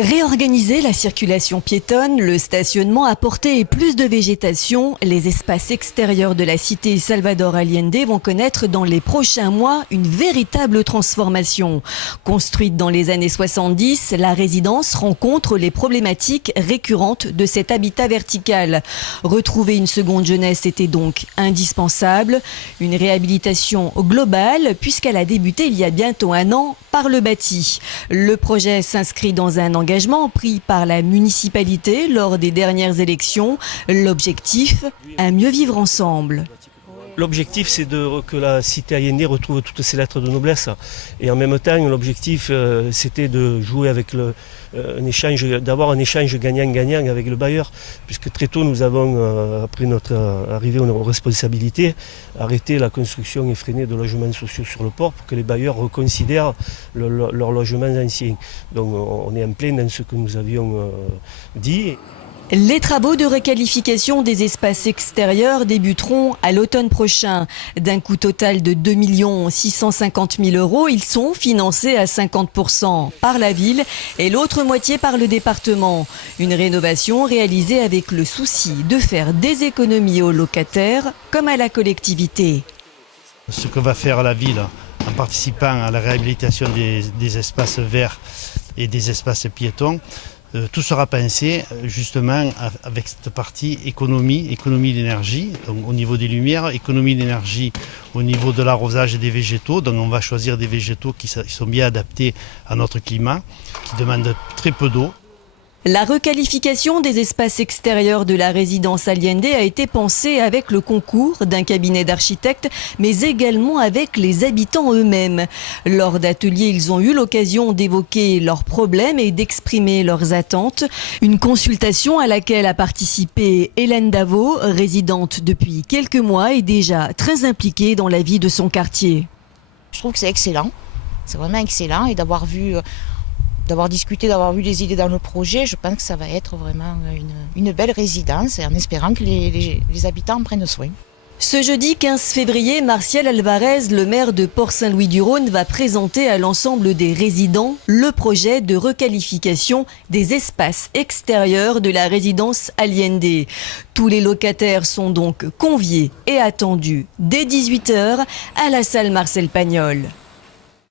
Réorganiser la circulation piétonne, le stationnement, apporter plus de végétation, les espaces extérieurs de la cité Salvador Allende vont connaître dans les prochains mois une véritable transformation. Construite dans les années 70, la résidence rencontre les problématiques récurrentes de cet habitat vertical. Retrouver une seconde jeunesse était donc indispensable. Une réhabilitation globale puisqu'elle a débuté il y a bientôt un an par le bâti. Le projet s'inscrit dans un engagement pris par la municipalité lors des dernières élections. L'objectif, un mieux vivre ensemble. L'objectif, c'est que la cité Allende retrouve toutes ses lettres de noblesse. Et en même temps, l'objectif, c'était de jouer avec d'avoir un échange gagnant-gagnant avec le bailleur. Puisque très tôt, nous avons, après notre arrivée aux responsabilités, arrêté la construction effrénée de logements sociaux sur le port pour que les bailleurs reconsidèrent leurs logements anciens. Donc on est en plein dans ce que nous avions dit. Les travaux de requalification des espaces extérieurs débuteront à l'automne prochain. D'un coût total de 2 650 000 €, ils sont financés à 50% par la ville et l'autre moitié par le département. Une rénovation réalisée avec le souci de faire des économies aux locataires comme à la collectivité. Ce que va faire la ville en participant à la réhabilitation des espaces verts et des espaces piétons, tout sera pensé justement avec cette partie économie d'énergie, donc au niveau des lumières, économie d'énergie au niveau de l'arrosage des végétaux. Donc on va choisir des végétaux qui sont bien adaptés à notre climat, qui demandent très peu d'eau. La requalification des espaces extérieurs de la résidence Allende a été pensée avec le concours d'un cabinet d'architectes, mais également avec les habitants eux-mêmes. Lors d'ateliers, ils ont eu l'occasion d'évoquer leurs problèmes et d'exprimer leurs attentes. Une consultation à laquelle a participé Hélène Davot, résidente depuis quelques mois et déjà très impliquée dans la vie de son quartier. Je trouve que c'est excellent, c'est vraiment excellent et d'avoir discuté, d'avoir vu les idées dans le projet, je pense que ça va être vraiment une belle résidence et en espérant que les habitants en prennent soin. Ce jeudi 15 février, Martial Alvarez, le maire de Port-Saint-Louis-du-Rhône, va présenter à l'ensemble des résidents le projet de requalification des espaces extérieurs de la résidence Allende. Tous les locataires sont donc conviés et attendus dès 18 h à la salle Marcel Pagnol.